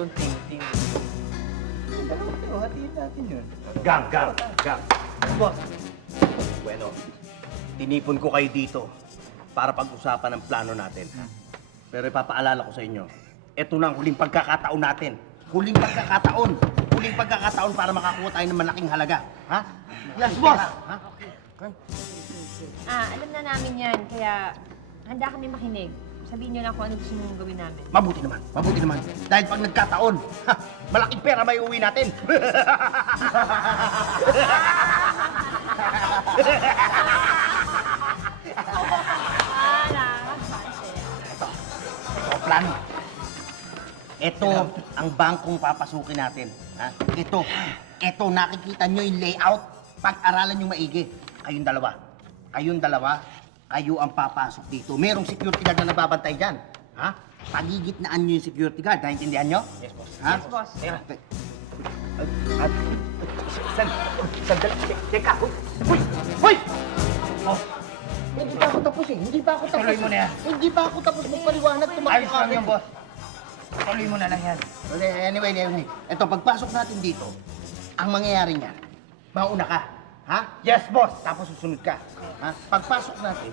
doon, ting-ting. Dalawa tayo, hatiin natin yun. Gang. Boss. Bueno, tinipon ko kayo dito para pag-usapan ang plano natin. Pero ipapaalala ko sa inyo, ito na ang huling pagkakataon natin. Huling pagkakataon para makakuha tayo ng malaking halaga. Ha? Yes, boss! Ha? Alam na namin yan, kaya handa kami makinig. Sabihin niyo lang kung ano gusto mong gawin namin. Mabuti naman. Dahil pag nagkataon, malaking pera may uwi natin. Ito ang plano. Ito ang bangkong papasukin natin. Ha? Ito, nakikita nyo yung layout. Pag-aralan nyo maigi. Kayong dalawa, kayo ang papasok dito. Merong security guard na nababantay dyan. Ha? Pagigitnaan nyo yung security guard. Naintindihan nyo? Yes, boss. Ha? Yes, boss. Sandali. Teka. Hoy! Oh. Hindi pa ako tapos eh. Tuloy mo na yan. Hindi pa ako tapos magpaliwanag. Ayos lang yan, boss. Tuloy mo na lang yan. Anyway. Ito, pagpasok natin dito, ang mangyayari niyan, mauna ka. Ha? Yes, boss. Tapos susunod ka. Ha? Pagpasok natin,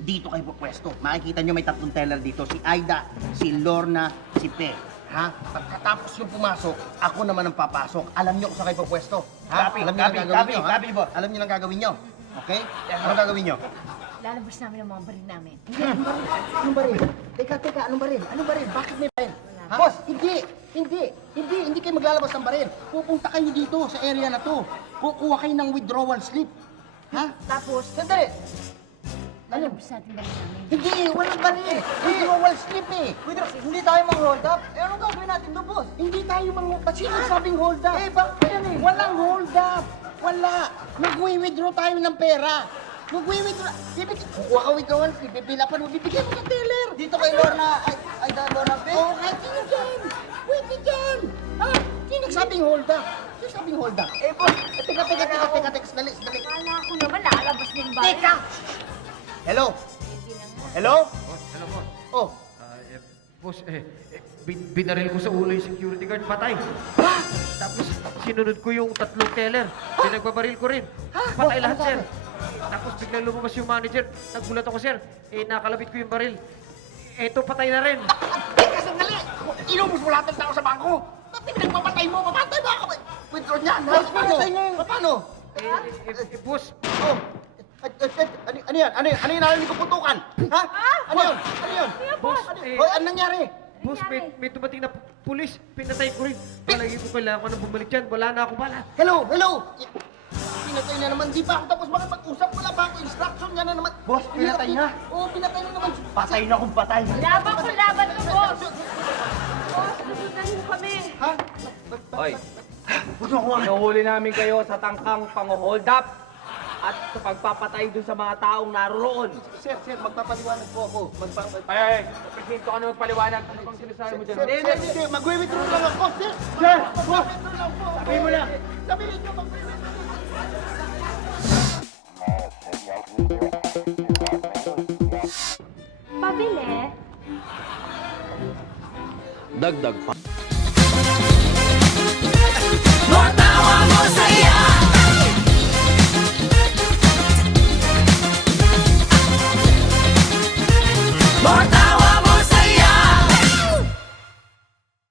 dito kayo pupwesto. Makikita nyo may tatlong teller dito. Si Aida, si Lorna, si Pe. Ha? Pagkatapos yung pumasok, ako naman ang papasok. Alam nyo kung saan kayo pupwesto. Ha? Copy, Alam nyo ang copy, gagawin nyo, ha? copy, boss. Alam nyo ang gagawin nyo. Okay? Ano gagawin nyo? Lalabas namin ang mga baril namin. Anong baril? Teka, anong baril? Bakit may baril? Ha? Boss! Hindi kayo maglalabas ng baril. Pupunta kayo dito sa area na to. Kukuha kayo ng withdrawal slip. Ha? Tapos, Sandali! lalabas natin baril namin. Hindi, walang baril. Withdrawal slip eh. Hindi tayo mang-hold up. Eh, anong gagawin natin doon, boss? Hindi tayo ba't sino sabing hold up? Bakit yan eh? Walang hold up. Wala. Nag-withdraw tayo ng pera. Kukuha ka withdrawal slip, pipilapan mo, bibigyan mo sa teller. Dito kay Lorna, ay Lorna Pe. Oo, kahit sino dyan. Pwede dyan. Ha? Sino nagsabing hold up? Sino sabing hold up? Eh, boss. Teka, dali. Kala ko naman lalabas din baril. Teka! Hello? Hello? Boss, hello boss. Oh. Boss, binaril ko sa ulo yung security guard, patay. Ha? Tapos sinunod ko yung tatlong teller. Pinagbabaril ko rin. Patay lahat, sir. Tapos biglang lumabas yung manager. Nagulat ako, sir. Nakalabit ko yung baril. Eto, patay na rin. Teka, sandali! Inubos mo lahat ng tao sa bangko! Ba't pinagpapatay mo? Papatay ba ako? Withdraw niyan, ha? Paano? Boss, Oh! Ano yan? Ano yung narinig ko putukan? Ha? Ano yun? boss, Hoy, anong nangyari? boss, may tumating na pulis. Pinatay ko rin. Palagi ko kailangan ko nang bumalik dyan. Wala na ako bala. Hello! Pinatay na naman. Di pa ako tapos makipag-usap. Wala pa ako instruction. Yan na naman. Boss, pinatay na. Oo, pinatay na naman. Patay na kung patay. Laban to, boss! Boss, lusutan mo kami. Ha? Hoy, hinuhuli namin kayo sa tangkang pang-hold up at sa pagpapatay dun sa mga taong naroon. Sir, magpapaliwanag po ako. Ay, presento ka na magpaliwanag. Ano bang sinasabi mo dyan? Hindi. Mag-withdraw lang ako, sir. Sir! Mag-withdraw lang po. Sabihin mo na. Sabihin niyo, mag-withdraw. Pabili. Dagdag pa. Matawa mo saya. Matawa